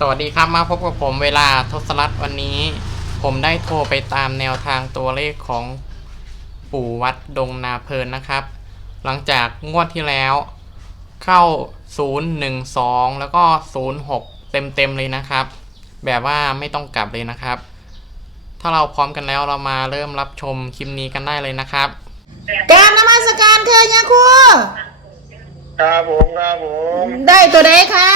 สวัสดีครับมาพบกับผมเวลาทศรัตน์วันนี้ ผมได้โทรไปตามแนวทางตัวเลขของปู่วัดดงนาเพลินนะครับ หลังจากงวดที่แล้ว เข้า 012 แล้วก็ 06 เต็มๆเลยนะครับ แบบว่าไม่ต้องกลับเลยนะครับ ถ้าเราพร้อมกันแล้วเรามาเริ่มรับชมคลิปนี้กันได้เลยนะครับกรารนมัสการค่ะยาคูครับผมครับผม ได้ตัวใดคะ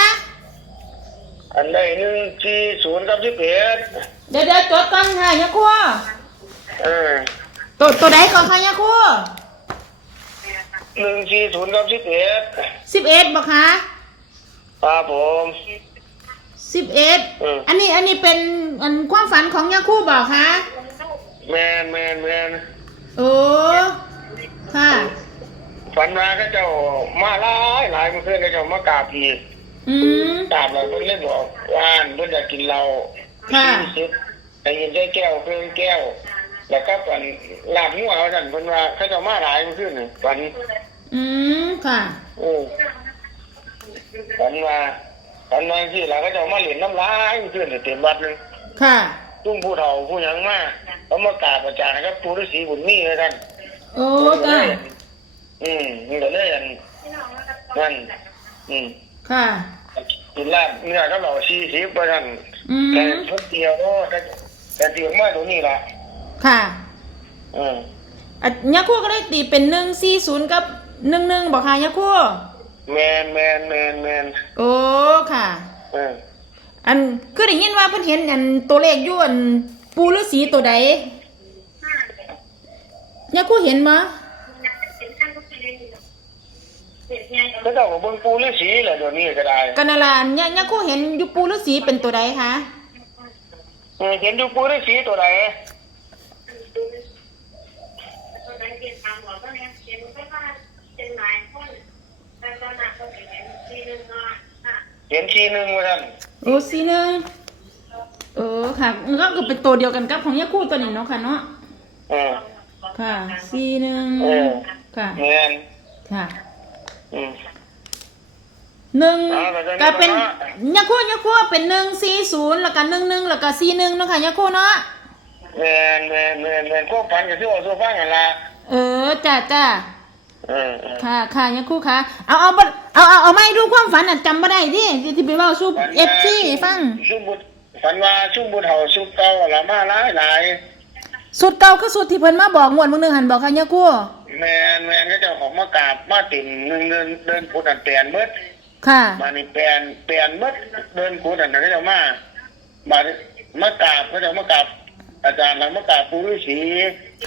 อันใดหนึ่งสี่ศูนย์กับสิบเอ็ดเดี๋ยวเดี๋ยวจดก่อนค่ะยาคูเออตัวตัวใดก่อนค่ะยาคูหนึ่งสี่ศูนย์กับสิบเอ็ดสิบเอ็ดบอกคะครับผม สิบเอ็ดเอออัอันนี้อันนี้เป็นอันความฝันของยาคูบอกคะแมนแมนแมนโอ้ค่ะ ฝันมาก็เจ้ามาหลายหลายเมื่อคืนก็เจ้ามากราบอีก อืมกราบเราเพิ่นเล่นบอกว่านเพิ่นอยากกินเราค่ะสี่สิบไอ้ยินได้แก้วเพิ่นแก้ว แล้วก็ฝันลาบหัวเอาสั่นเพิ่นว่าเขาเจ้ามาหลายเมื่อคืนนี่ฝันอืม ค่ะเออฝันว่าฝันว่าที่เราก็เจ้ามาเหรียญน้ำลายเมื่อคืนนี่เต็มวัดเลยค่ะ ตุ้มผู้เฒ่าผู้หยังมาเขามากราบอาจารย์นะครับผู้ฤาษีบุญมีเลยท่าน โอ้จ้าอืมนี่ก็เลยอันนั่นอืม ค่ะ กินลาบเนื้อก็เราสี่สิบไปท่านอืมแต่ทุกเดียวโอ้แต่แต่เดียวมาตัวนี้ละค่ะอืมอะยาคูก็ได้ตีเป็นหนึ่งสี่ศูนย์กับหนึ่งหนึ่งบอกค่ะยาคูแมนแมนแมนแมนโอ้ค่ะ เอออันคือได้ยินว่าเพิ่นเห็นอันตัวเลขอยู่อันปูฤาษีตัวใดยาคูเห็นบ่แล้ว เจ้าก็เบิ่งปู่ฤาษีแหละเดี๋ยวนี้ก็ได้กันนาลานยายาคูเห็นอยู่ปูฤาษีเป็นตัวใดคะเออเห็นอยู่ปู่ฤาษีตัวใดเห็นทีหนึ่งว่าท่านโอ้สีหนึ่งเออค่ะมันก็คือเป็นตัวเดียวกันกับของยาคูตัวนี้เนาะค่ะเนาะเออค่ะสีหนึ่งเออค่ะแมนค่ะ อืม หนึ่งอ่าแล้วก็ก็เป็นนี่ก็ยาคูยาคูเป็นหนึ่งสี่ศูนย์แล้วก็หนึ่งหนึ่งแล้วก็สี่หนึ่งเนาะค่ะยาคูเนาะแมนแมนแมนแมนพวกพันกับที่ว่าสู้ฟังกันละเออจ้าจ้าเออเออค่ะค่ะยังครู่ค่ะเอาเอาบ่เอาเอาเอาไม่ดูความฝันอะจำไม่ได้ที่ที่ไปเว่าสู้ฝันเอว่าฟซีฟังชุ่มบุตรฝันว่าชุ่มบุตรเห่าชุ่มเก่าละมาหลายหลายสุดเก่าคือสุดที่เพิ่นมาบอกงวดมื้อนึงหันบอกค่ะยังครู่แมนแมนก็เจ้าของมากราบมาติ่มเดินเดินเดินพุทธอันเปลี่ยนเบิด ค่ะมานี่เปลี่ยนเปลี่ยนเบิดเดินพุทธอันนั้นก็เจ้ามามานี่มากราบก็เจ้ามากราบอาจารย์หลังมากราบปู่ฤาษี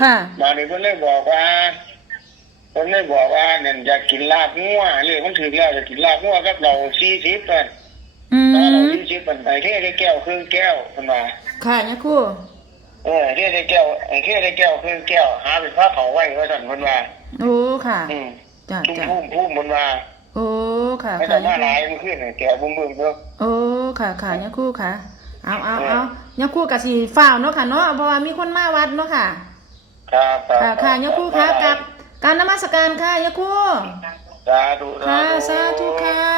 ค่ะมานี่เพิ่นเลยบอกว่าเพิ่นเลยบอกว่าเนี่ยอยากกินลาบงัวเรียกมันถึงแล้วอยากกินลาบงัวกับเราสี่สิบกันอืถ้าเรามสี่สิบมันไอ้เท่ได้แก้วครึ่งแก้วเพิ่นว่าค่ะยังครู่เออเท่ได้แก้วไอ้เท่ได้แก้วครึ่งแก้วหาเป็นผ้าเขาไว้ว่าซั่นเพิ่นว่าโอ้ค่ะอืมจ้าชุ่มจ้าพุ่มพุ่มเพิ่นว่า โอ้ค่ะไม่ค่ะต้องมาหลายมันขึ้นแก้วบุ้มๆเด้อ โอ้ค่ะค่ะยังครู่ค่ะเอาเอาเอายังครู่กับสีฝ้าวเนาะค่ะเนาะเพราะว่ามีคนมาวัดเนาะค่ะ ครับครับค่ะค่ะยังครู่ค่ะกับการนมัสการค่ะยังครู่ สาธุค่ะธุสาธุค่ะ